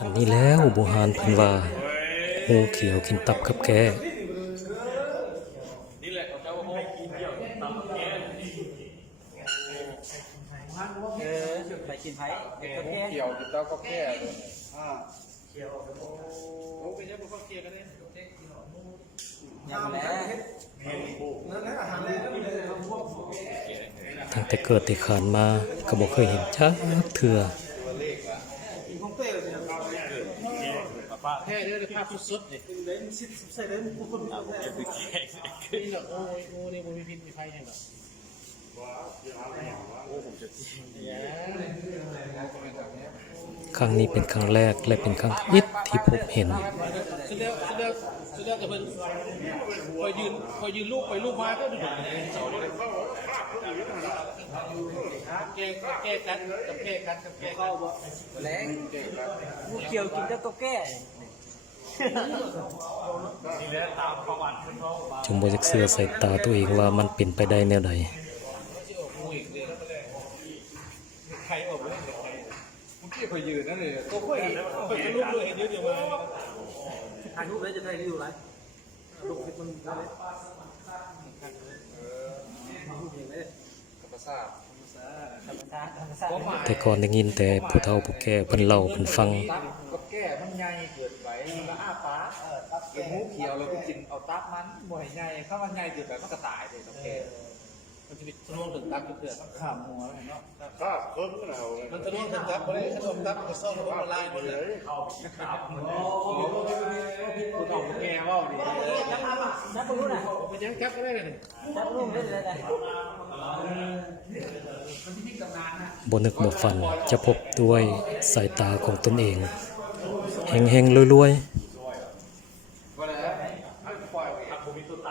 อันนี้แล้วโบราณเพิ่นวางูเขียวกินตับกับแกเออไปกินไผ่ก่ก็หูแค่เขียวกินเต้าก็แก่เลยอ่าอย่างแล้วตั้งแต่เกิดต่ขานมาก็บ่เคยเห็นจักเทื่อ แค่เรื่องภาพสุดๆนี่นี่แหละโอ้ยโอ้นี่บ่มีพิษมีภัยแห่หรอกโอ้ผมจะจริงเนี่ยครั้งนี้เป็นครั้งแรกและเป็นครั้งที่อิดที่พบเห็นสุดแล้วสุดแล้วสุดแล้วกับเพิ่นคอยืนคอยยืนลูกไปลูกมาก็ดู แก้แก้กันกับแก้กันกับแก้เข้าบ่แรงงูเขียวกินแต่ตัวแก่จงบ่จักเชื่อใส่ตาตัวเองว่ามันเป็นไปได้แนวใดใครออกเลยเมื่อกี้คอยยืนนั่นเลยก็ค่อยค่อยจะลูกเลยเห็นเยอะเดี๋ยวมาถ่ายรูปแล้วจะได้รูปอะไรรูปที่มันได้ประสาทธรรมชาติธรรมชาติก็มา แต่ก่อนได้ยินแต่ผู้เฒ่าผู้แก่เพิ่นเล่าเพิ่นฟังตับกับแก่มันใหญ่เกินไปแล้วอ้าปากเออตับเป็นหูเขียวเราไปกินเอาตับมันบ่ให้ใหญ่ถ้ามันใหญ่เกินไปมันก็ตายเลยกับแก่มันจะมีทะลุถึงตับเกิดต้องขามหัวเนาะข้าคนก็เอาเลยมันทะลุถึงตับบ่ได้ขนมตับก็ซ่อมละลายหมดเลยคุณเอาแก่ว่าดินับรู้นะมันยังจับก็ได้เลยนับรู้ได้เลยนะ บนึกบ่ฝันจะพบด้วยสายตาของตนเองแห้งๆรวยๆ